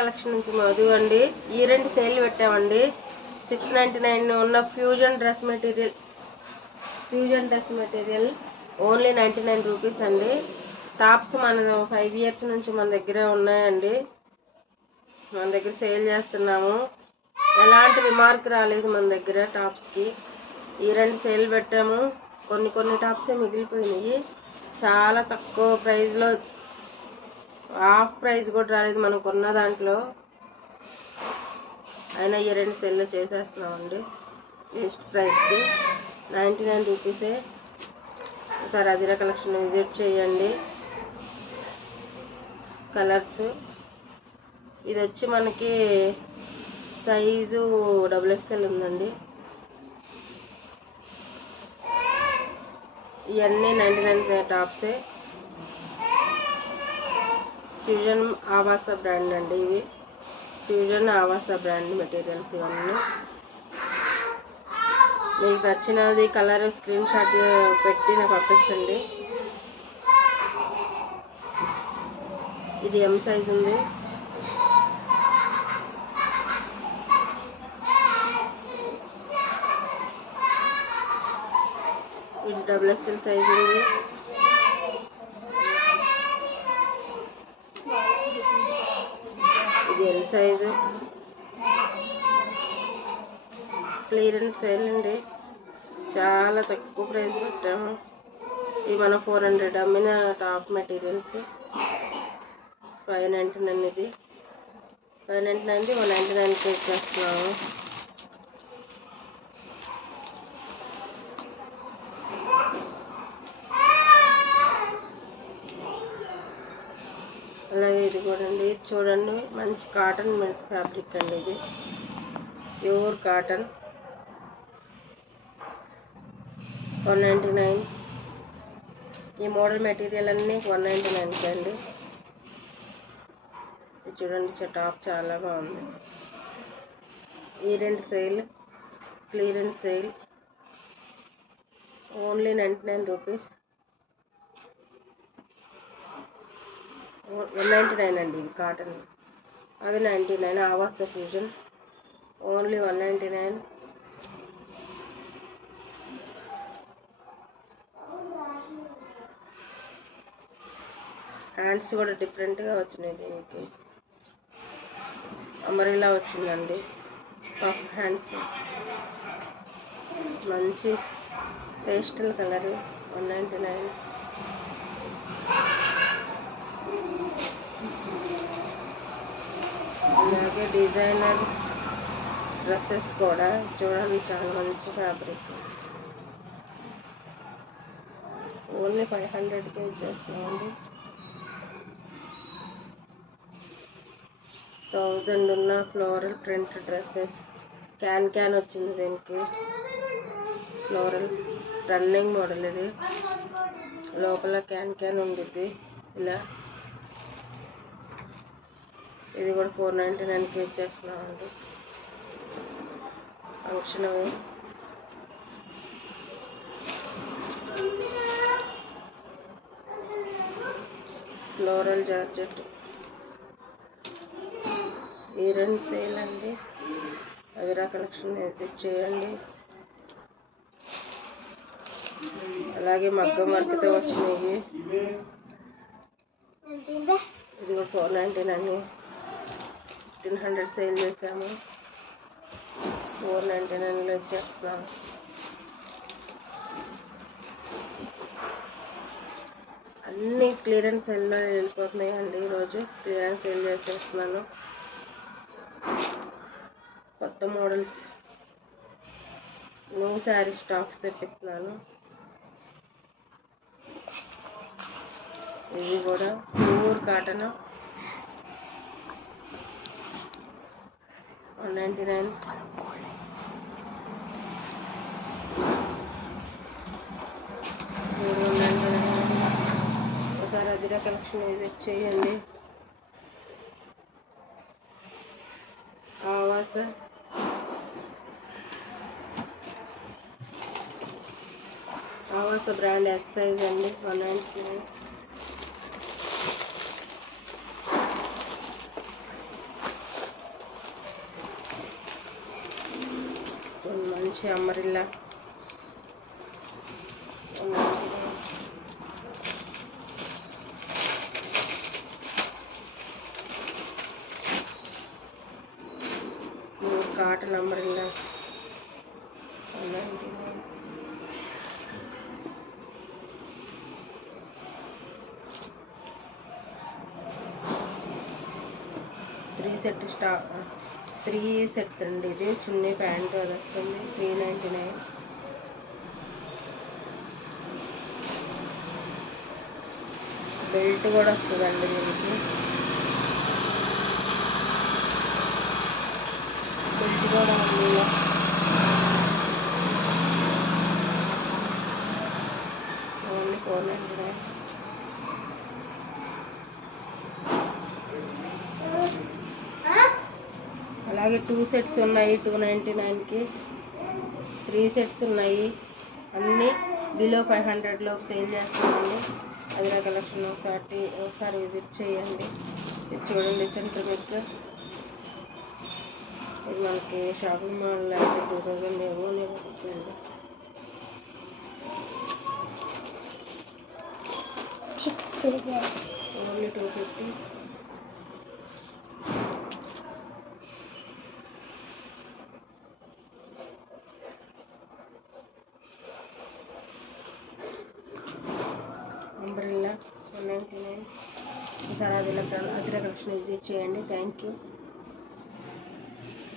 కలెక్షన్ నుంచి మధు అండి. ఈ రెండు సేల్ పెట్టామండి. 699 ఉన్న ఫ్యూజన్ డ్రెస్ మెటీరియల్ ఓన్లీ 99 రూపీస్ అండి. టాప్స్ మన 5 ఇయర్స్ నుంచి మన దగ్గర ఉన్నాయండి. మన దగ్గర సేల్ చేస్తున్నాము. ఎలాంటి రిమార్క్ రాలేదు మన దగ్గర టాప్స్కి. ఈ రెండు సేల్ పెట్టాము. కొన్ని టాప్సే మిగిలిపోయినాయి. చాలా తక్కువ ప్రైస్లో, హాఫ్ ప్రైస్ కూడా రాలేదు మనం కొన్న దాంట్లో. అయినా ఈ రెండు సెల్లో చేసేస్తున్నామండి. బెస్ట్ ప్రైస్కి 99 రూపీసే. ఒకసారి అదిరా కలెక్షన్ విజిట్ చేయండి. కలర్స్ ఇది వచ్చి మనకి సైజు XXL ఉందండి. ఇవన్నీ 99 టాప్సే. ఫ్యూజన్ ఆవాస బ్రాండ్ అండి. ఇవి ఫ్యూజన్ ఆవాస బ్రాండ్ మెటీరియల్స్. ఇవన్నీ మీకు నచ్చినది కలర్ స్క్రీన్ షాట్ పెట్టి నాకు పంపించండి. ఇది M సైజ్ ఉంది. ఇది XXL సైజ్ ఉంది. ఇది L సైజు. క్లియరెన్స్ సేల్ అండి. చాలా తక్కువ ప్రైస్ పెట్టాము. ఇవి మనం 400 అమ్మిన టాప్ మెటీరియల్స్. 599 ఇది. 599 199కి ఇచ్చేస్తున్నాము. అలాగే ఇది కూడా అండి. చూడండి, మంచి కాటన్ ఫ్యాబ్రిక్ అండి. ఇది ప్యూర్ కాటన్. 199. ఈ మోడల్ మెటీరియల్ అన్నీ 199 అండి. ఇది చూడండి, టాప్ చాలా బాగుంది. ఈ రెండు సేల్, క్లియరెన్స్ సేల్ ఓన్లీ 99 రూపీస్. 199 అండి. ఇవి కాటన్, అవి 99. ఆవాస ఫ్యూజన్ ఓన్లీ 199. హ్యాండ్స్ కూడా డిఫరెంట్గా వచ్చినాయి. దీనికి అంబ్రెల్లా వచ్చిందండి. పఫ్ హ్యాండ్స్, మంచి పేస్టల్ కలర్. 199. అలాగే డిజైనర్ డ్రెస్సెస్ కూడా చూడండి, చాలా మంచి ఫ్యాబ్రిక్. ఓన్లీ 500కే ఇచ్చేస్తున్నామండి. 1000 ఉన్న ఫ్లోరల్ ప్రింట్ డ్రెస్సెస్. క్యాన్ వచ్చింది దీనికి. Floral running model. ఇది లోపల క్యాన్ ఉండిద్ది ఇలా. ఇది కూడా 499కి ఇచ్చేస్తున్నామండి. Function floral georgette. ఈ రెండు సేల్ అండి. అదిరా కలెక్షన్ విజిట్ చేయండి. అలాగే మగ్గం వర్క్తో వచ్చినాయి. ఇది కూడా 499. 1500 సేల్ చేసాము. 499లో ఇచ్చేస్తున్నాము. అన్నీ క్లియరెన్స్ సేల్లో వెళ్ళిపోతున్నాయండి. ఈరోజు క్లియరెన్స్ సేల్ చేసేస్తున్నాను. కొత్త మోడల్స్, న్యూ శారీ స్టాక్స్ తెప్పిస్తున్నాను. ఇది కూడా ప్యూర్ కాటన్. 199. ఒకసారి అదిరా కలెక్షన్ విజిట్ చేయండి. ఆవాస బ్రాండ్ S సైజ్ అండి. 199. మంచి అంబ్రెల్లా 199. Cotton umbrella 199. త్రీ సెట్స్ అండి. ఇది చున్నీ ప్యాంటు అది వస్తుంది 399. బెల్ట్ కూడా వస్తుందండి దీనికి. బెల్ట్ కూడా ఉంది. ఓన్లీ 499. అలాగే 2 సెట్స్ ఉన్నాయి 299కి. 3 సెట్స్ ఉన్నాయి. అన్నీ బిలో 500లో సేల్ చేస్తామండి. అదిరా కలెక్షన్ ఒకసారి విజిట్ చేయండి. ఇది చూడండి సెంటర్ నెక్. ఇది మనకి షాపింగ్ మాల్లో అయితే 2000 ఏమోనే పడుతుంది. ఓన్లీ 250. అంబ్రెల్లా 199. ఒకసారి అదిరా కలెక్షన్ విజిట్ చేయండి. Thank you.